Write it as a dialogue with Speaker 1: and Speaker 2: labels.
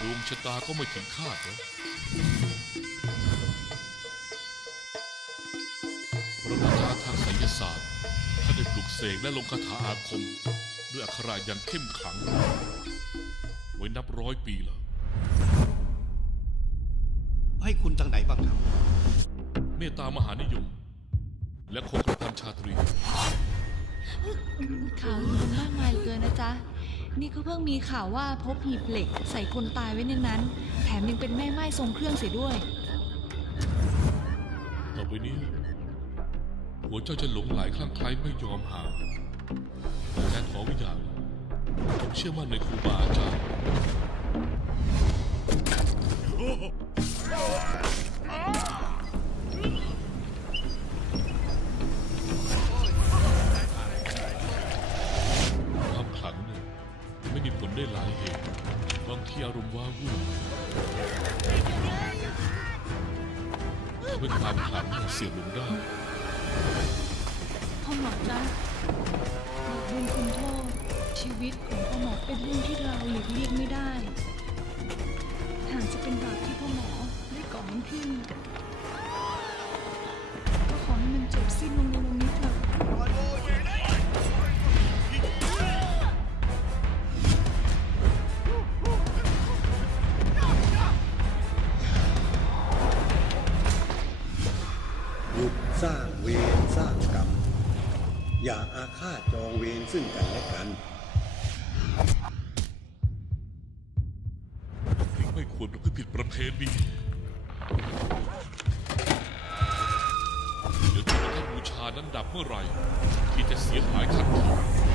Speaker 1: ดวงชะตาก็ไม่ถึงคาดนะปรมาจารย์ทางไสยศาสตร์ท่านได้ปลุกเสกและลงคาถาอาคม ด้วยอักขระอย่างเข้มขลัง ไว้นับร้อยปีแล้ว
Speaker 2: ให้คุณทางไหนบ้างครับ
Speaker 1: เมตตามหานิยม และคงกระทำชาตรี
Speaker 3: ข่าวลือมากมายเหลือเกินนะจ๊ะ นี่ก็เพิ่งมีข่าวว่าพบหีบเหล็กใส่คนตายไว้ในนั้น แถมยังเป็นแม่ไม้ทรงเครื่องเสียด้วย
Speaker 1: ต่อไปนี้ หัวเจ้าจะหลงไหลคลั่งไคล้ไม่ยอมห่างแต่ขอวิญญาณผมเชื่อมั่นในครูบาอาจารย์ มีผลได้หลายเหตุบางทีอารมณ์ว้าวุ่นทำให้ความขลังเนี่ยเสื่อมลงได้
Speaker 3: พ่อหมอจ๊ะบาปบุญคุณโทษ ชีวิตของพ่อหมอเป็นเรื่องที่เราหลีกเลี่ยงไม่ได้หากจะเป็นบาปที่พ่อหมอได้ก่อมันขึ้นก็ขอให้มันจบสิ้นลงใน
Speaker 4: สร้างเวรสร้างกรรม อย่าอาฆาตจองเวรซึ่งกันและกัน
Speaker 1: ไม่ควรประพฤติผิดประเพณีเดี๋ยวจุดที่บูชานั้นดับเมื่อไหร่ ที่จะเสียหายทันที